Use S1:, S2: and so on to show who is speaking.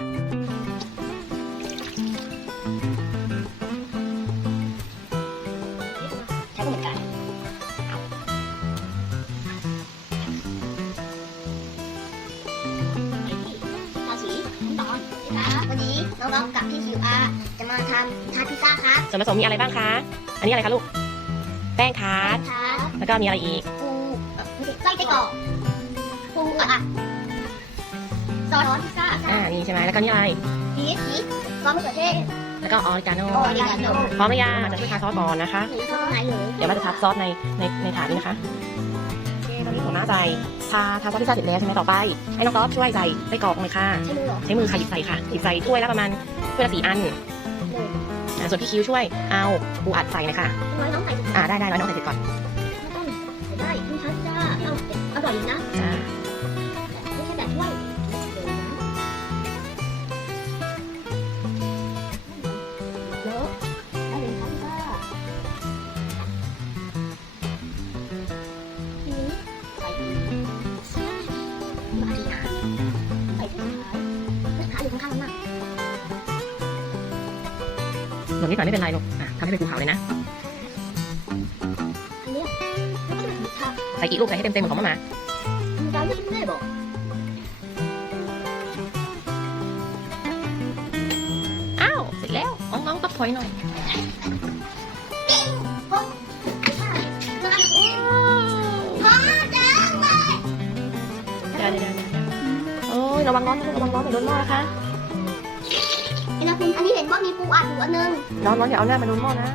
S1: ใช้ก็เหมือนกัน
S2: ทาสีขั้นตอนครับวันนี้น้องๆกับพี่คิวอาร์จะมาทำทาพิซซ่าครับ
S1: ส่วนผสมมีอะไรบ้างคะ อันนี้อะไรคะลูก แป้งทาร์ต
S2: ครับ
S1: แล้วก็มีอะไรอีก
S2: ปูเอ่อไม่ใช่ไส้ไส้กรอกปูอัด ซอสพิซซ่า
S1: อ่านี่ใช่ไหมแล้วก็นี่อะไร
S2: ชีสชีสซอสมะเขือเทศ
S1: แล้วก็ออริกาโน่
S2: ออริกาโน่
S1: พร้อมหรือยังมาจะช่วยทาซอสก่อนนะคะ
S2: หรือซอสไหนหรือ
S1: เดี๋ยวมาจะทับซอสในในในถาดนี้นะคะโอเคตอนนี้ผมน้าใส่ทาทาซอสพิซซ่าเสร็จแล้วใช่ไหมต่อไป ให้น้องก๊อฟช่วยใส่ไส้กรอกเลยค่ะ
S2: ใช่มือเหรอ
S1: ใช้มือค่ะหยิบใส่ค่ะหยิบใส่ถ้วยละประมาณถ้วยละสี่อัน
S2: หนึ่ง
S1: อ่าส่วนพี่คิวช่วยเอาปูอัดใส่เลยค่ะ
S2: น้อยน้องใส่ถุง
S1: อ่าได้ได้ร้อยน้องใส่เสร็จก่อน
S2: ไม่ต้องใส่ได้คุณทัศจ้าเอาอร่อยอยู่นะ
S1: อ่า หล่นนิดหน่อยไม่เป็นไรลูกอะทำให้เป็นภูเขาเลยนะ
S2: อันเนี้ยไม่ต้องถึงค่ะ
S1: ใส่อีกลูกใส่ให้เต็มเต็มๆของมามา
S2: มันจะไม่ได้บอก
S1: อ้าวเสร็จแล้วน้องน้องต้องถอยหน่อย
S2: พ่อจ้าเลย
S1: เดี๋ยวเดี๋ยวเดี๋ยวเดี๋ยวโอ้ยระวังร้อนนะลูกระวังร้อนเดี๋ยวโดนหม้อนะคะ
S2: เห็นนะคุณ อันนี้เห็นว่ามีปูอัดอยู่อันนึง
S1: ร้อนร้อนอย่าเอาหน้ามาโดนหม้อนะ